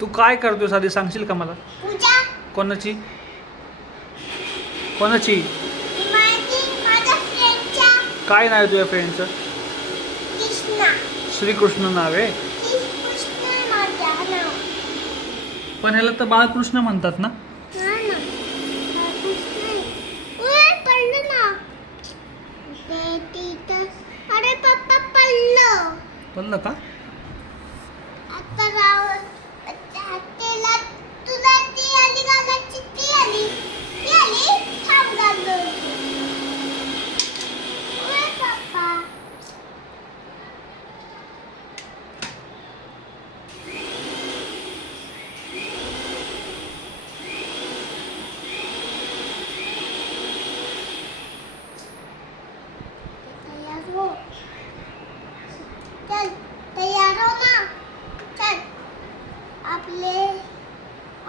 तू काय करतोस आधी सांगशील का मला? पूजा. कोणाची कोणाची? माझ्या फ्रेंडच्या. काय नाव आहे तुझ्या फ्रेंडचं? कृष्णा. श्रीकृष्ण नाव आहे. कृष्णा माझा नाव. पण ह्याला तर बाळकृष्ण म्हणतात ना? हा ना. कृष्णा. ओय पडलं ना. ते तिथं. अरे पप्पा पडलं. बोललं का? आता राव. त्याला तुला ती आली घालायची ती आली. ती आली. थांब घालतो. ओय पप्पा. तयार हो. चल तयार हो ना. चल.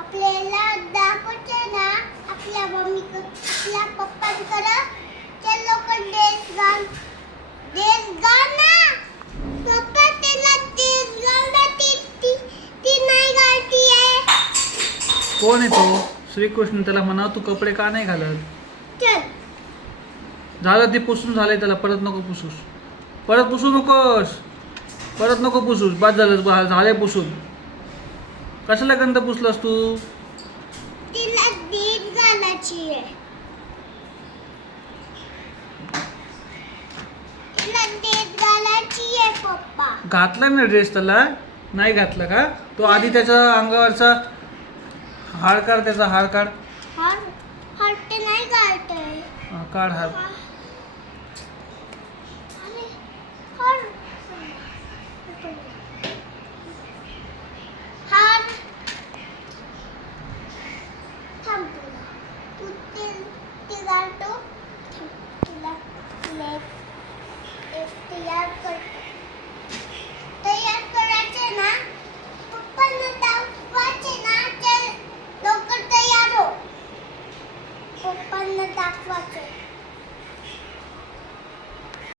आपल्याला दाखवते ना आपल्या आपल्या पप्पांकडे. चल लोक ड्रेस घाल. ड्रेस घाल ना. पप्पा त्याला ड्रेस घाल ना. ती नाही घालती आहे. कोण आहे तो? श्रीकृष्ण. त्याला म्हणाव तू कपडे का नाही घालत? चल. झालं ते पुसून झालंय त्याला. परत नको पुसूस. परत पुसू नकोस. परत नको पुसूस. बाद झालं. झालंय पुसून. कशाला गंध पुसलास तू? तिला ड्रेस घालायची आहे. तिला ड्रेस घालायची आहे पप्पा. घातला ना ड्रेस त्याला? नाही घातला का? तो आधी त्याच्या अंगावरचा हार काढ. त्याचा हार काढ. हार ते नाही घालतोय. काढ हार. अरे हार. हार. थांब तुला. तू ते घालतो. तुला एक तयार